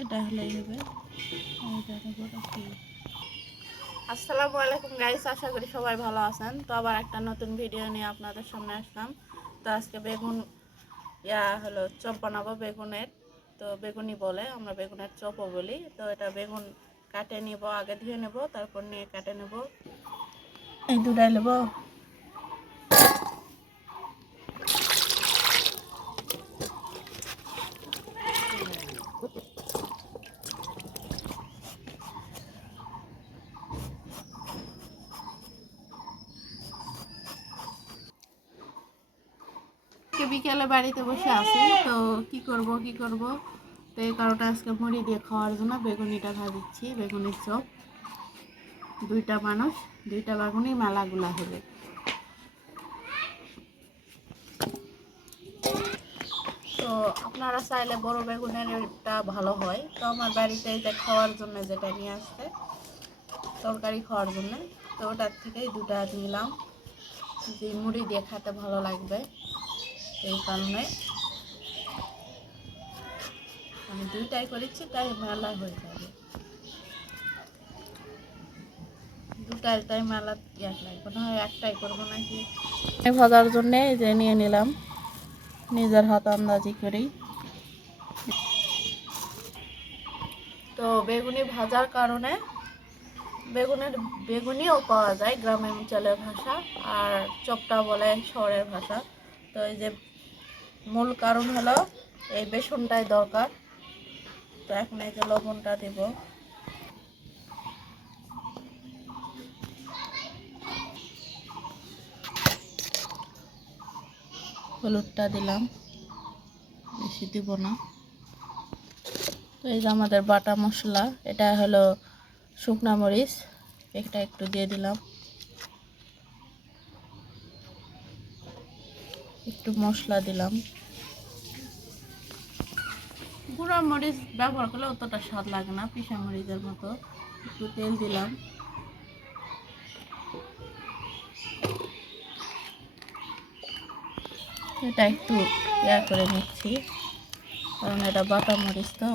এটা হলেই হবে। আসসালামু আলাইকুম গাইস, আশা করি সবাই ভালো আছেন। তো আবার একটা নতুন ভিডিও নিয়ে আপনাদের সামনে আসলাম। তো আজকে বেগুন হলো চপ বানাবো বেগুনের। তো বেগুনি বলে, আমরা বেগুনের চপও বলি। তো এটা বেগুন কাটে নিব, আগে ধুয়ে নেব, তারপর নিয়ে কাটে নেব। এই দুটাই নেব। বিকেলে বাড়িতে বসে আছি, তো কি করব। তো এই কারণে আজকে মুড়ি দিয়ে খাওয়ার জন্য বেগুনিটা ভাজিচ্ছি, বেগুনির চপ। দুইটা মানুষ, দুইটা বেগুনি মেলাগুলা হবে। তো আপনারা চাইলে বড় বেগুনের এটা ভালো হয়। তো আমার বাড়িতে এটা খাওয়ার জন্য যেটা নিয়ে আসছে, তরকারি খাওয়ার জন্য, তো ওটার থেকেই দুটা নিলাম, যে মুড়ি দিয়ে খেতে ভালো লাগবে। এই কারণে আমি দুইটাই করেছি, তাই মেলা হয়ে যাবে। দুটাই মেলা এক লাগবে না, হয় একটাই করবো নাকি। ভাজার জন্য এই যে নিয়ে নিলাম নিজের হাত আন্দাজি করেই। তো বেগুনি ভাজার কারণে বেগুনিও পাওয়া যায় গ্রামের অঞ্চলের ভাষা, আর চপটা বলে শহরের ভাষা। তো এই যে মূল কারণ হলো এই বেসনটাই দরকার। তো এখন এই যে লবণটা দেব, হলুদটা দিলাম, বেশি দিব না। তো এই যে আমাদের বাটা মশলা, এটা হলো শুকনা মরিচ, এটা একটু দিয়ে দিলাম, একটু মশলা দিলাম। গুঁড়া মরিচ ব্যবহার করলে অতটা স্বাদ লাগে না, পিসা মরিচের মতো। একটু তেল দিলাম, এটা একটু করে নিচ্ছি, কারণ এটা বাটা মরিচ। তো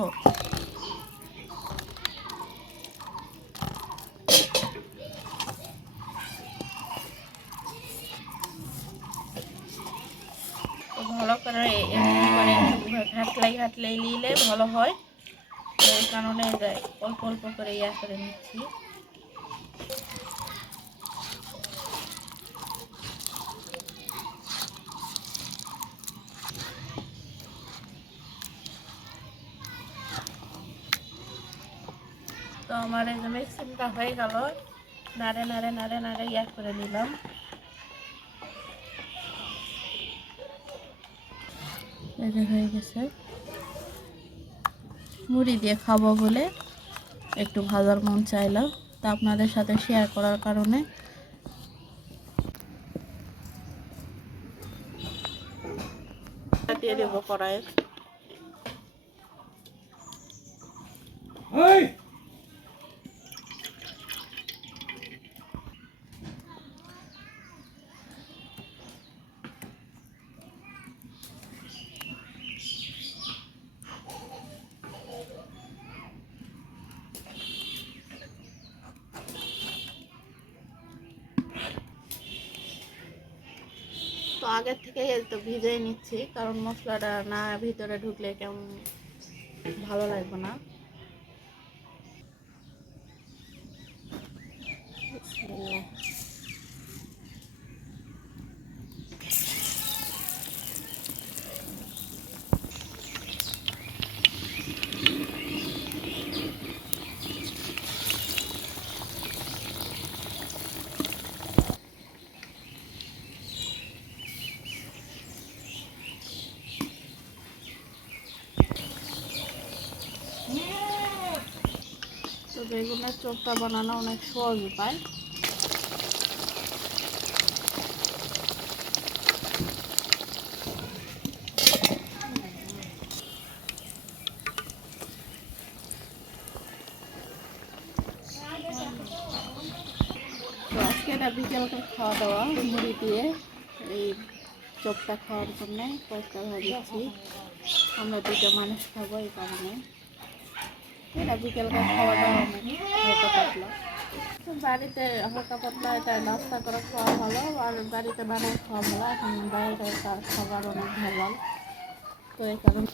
ভালো করে এমনি করে ঘাটলাই নিলে ভালো হয়। তো এই কারণে অল্প অল্প করে করে নিচ্ছি। তো আমার এই যে মিক্সিংটা হয়ে গেল, নাড়ে নাড়ে নাড়ে নাড়ে করে নিলাম। এই যে হয়ে গেছে। মুড়ি দিয়ে খাবো বলে একটু ভাজার মন চাইলো, তা আপনাদের সাথে শেয়ার করার কারণে দিয়ে দেবো কড়াইয়ে। তো আগের থেকে তো ভিজিয়ে নিচ্ছি, কারণ মশলাটা না ভিতরে ঢুকলে কেমন ভালো লাগবে না। তো বেগুনের চপটা বানানো অনেক সহজ উপায়। তো আজকে এটা বিকেলকার খাওয়া দাওয়া মুড়ি দিয়ে এই চপটা খাওয়ার জন্য কয়েকটা ভাজছি। আমরা দুটো মানুষ খাবো, এই কারণে এটা বিকেলকার খাওয়াটা অনেক হালকা পাতলা। তো বাড়িতে হালকা পাতলা এটা নাস্তা করে খাওয়া ভালো, আর বাড়িতে বানিয়ে খাওয়া ভালো। এখন বাইরের খাবার অনেক ভালো, তো এই কারণে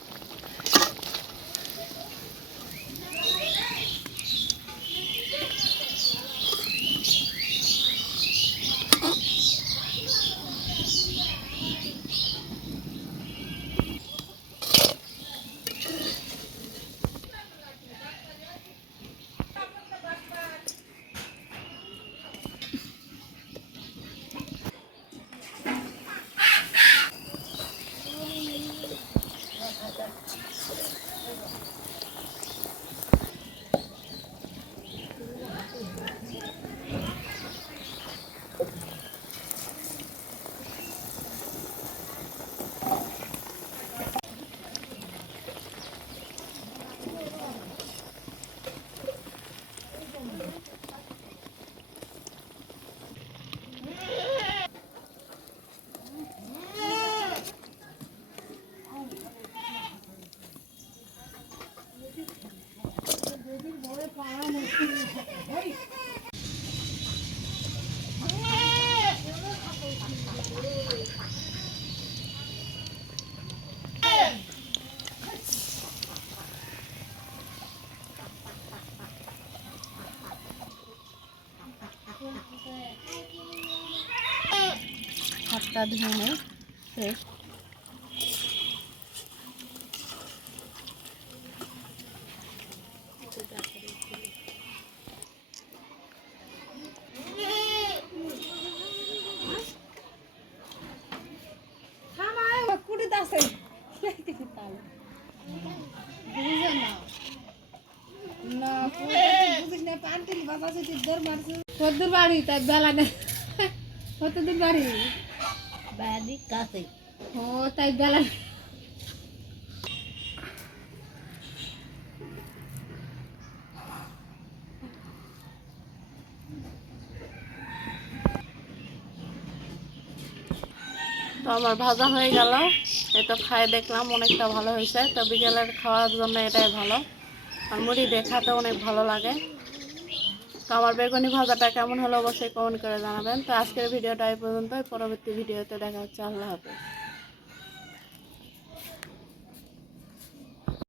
হাতটা ধুয়ে নেই শেষ। কতদূর বাড়ি তাই বেলা নেই, কতদূর বাড়ি বাড়ি কাছে। ও তাই বেলা তো আমার ভাজা হয়ে গেল, এই তো খাই দেখলাম অনেকটা ভালো হয়েছে। তো বিকেলের খাওয়ার জন্য এটাই ভালো, আর মুড়ি দিয়ে খেতে অনেক ভালো লাগে। তো আমার বেগুনি ভাজাটা কেমন হলো অবশ্যই কমেন্ট করে জানাবেন। তো আজকের ভিডিওটা এই পর্যন্তই, পরবর্তী ভিডিওতে দেখা হচ্ছে। আল্লাহ হাফেজ।